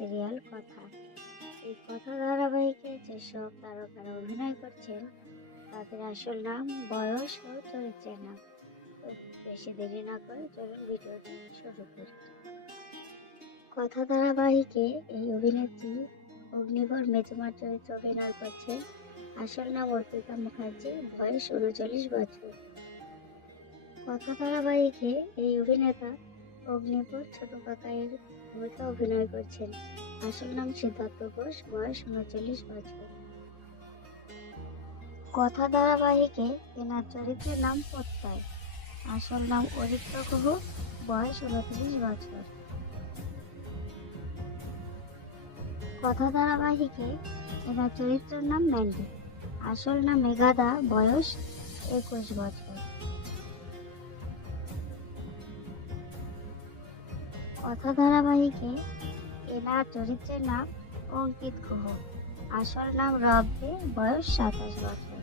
Serial কথা। এই কথা ধারাবাহিকে যেসব তারকারা অভিনয় করছেন, তাদের আসল নাম, বয়স ও চরিত্রের নাম। বেশি দেরি না করে চলুন ভিডিওটি শুরু করি। কথা ধারাবাহিকে এই অভিনেত্রী অগ্নিবর মেজমার চরিত্রে অভিনয় করছে আসল নাম অর্পিতা মুখার্জি, বয়স উনচল্লিশ বছর। কথা ধারাবাহিকে এই অভিনেতা অগ্নিপুর ছোট কাকাইয়ের ভূমিকা অভিনয় করছেন। আসল নাম সিদ্ধার্থ ঘোষ, বয়স উনচল্লিশ বছর। কথা ধারাবাহিকে এনার চরিত্রের নাম প্রত্যয়। আসল নাম অরিত্র গুহ, বয়স উনত্রিশ বছর। কথা ধারাবাহিকে এনার চরিত্রের নাম ম্যান্ডি। আসল নাম মেঘাদা, বয়স একুশ বছর। কথা ধারাবাহিকে এনার চরিত্রের নাম অঙ্কিত গুহ। আসল নাম রব্বে, বয়স সাতাশ বছর।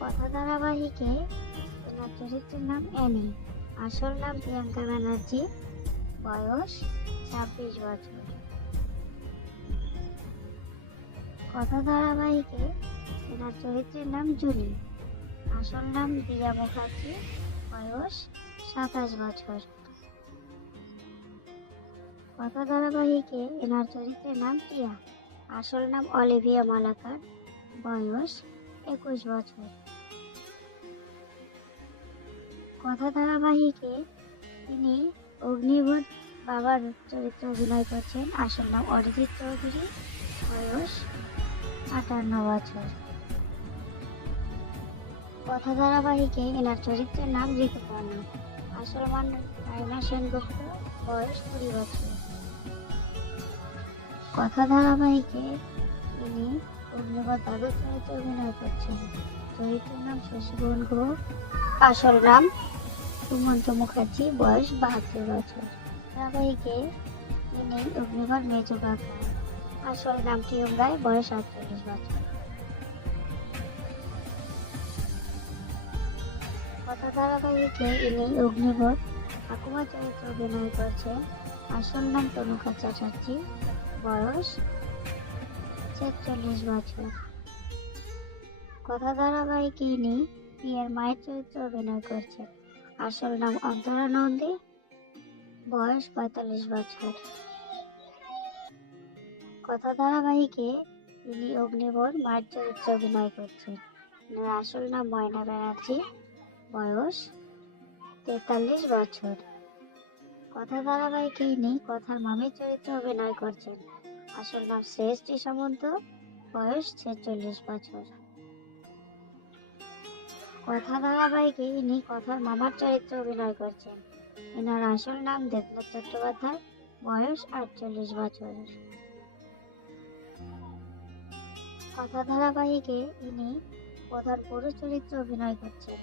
কথা ধারাবাহিকে এনার চরিত্রের নাম অ্যানি আসল নাম প্রিয়াঙ্কা ব্যানার্জি, বয়স ছাব্বিশ বছর। কথা ধারাবাহিকে এনার চরিত্রের নাম জুলি। আসল নাম দিয়া মুখার্জি, বয়স সাতাশ বছর। কথা ধারাবাহিকে এনার চরিত্রের নাম টিয়া আসল নাম অলিভিয়া মালাকার। বয়স একুশ বছর। কথা ধারাবাহিকে তিনি অগ্নিভূত বাবার চরিত্রে অভিনয় করছেন। আসল নাম অরিজিৎ চৌধুরী। বয়স আটান্ন বছর। কথা ধারাবাহিকে এনার চরিত্রের নাম ঋতুপর্ণা। আসল মান রায়না সেনগুপ্ত বয়স কুড়ি বছর। কথা ধারাবাহিকে তিনি অগ্নিবর দাদুর চরিত্রে অভিনয় করছেন। চরিত্রের নাম শশীভূষণ গুহ। আসল নাম সুমন্ত মুখার্জি, বয়স বাহাত্তর বছর। ধারাবাহিকে তিনি অগ্নিবর মেজু কাকা। আসল নাম টিয়ম রায় বয়স আটচল্লিশ বছর। ধারাবাহিকে ইনি অগ্নিবর ঠাকুমা চরিত্রে অভিনয় করছেন আসল নাম তনুকা চ্যাটার্জি। বয়স ছেচল্লিশ বছর। কথা ধারাবাহিকে ইনি বিয়ের মায়ের চরিত্রে অভিনয় করছেন আসল নাম অন্তরা নন্দী বয়স পঁয়তাল্লিশ বছর। কথা ধারাবাহিকে ইনি অগ্নিবর মায়ের চরিত্রে অভিনয় করছেন। আসল নাম ময়না ব্যানার্জি। বয়স? তেতাল্লিশ বছর। কথা ধারাবাহিকে ইনি কথার মামির চরিত্রে অভিনয় করছেন। আসল নাম শ্রেষ্ঠী সামন্ত, বয়স ছেচল্লিশ বছর। কথা ধারাবাহিকে ইনি কথার মামার চরিত্রে অভিনয় করছেন। এনার আসল নাম দেবনাথ চট্টোপাধ্যায়, বয়স আটচল্লিশ বছর। কথা ধারাবাহিকে ইনি প্রধান পুরুষ চরিত্রে অভিনয় করছেন।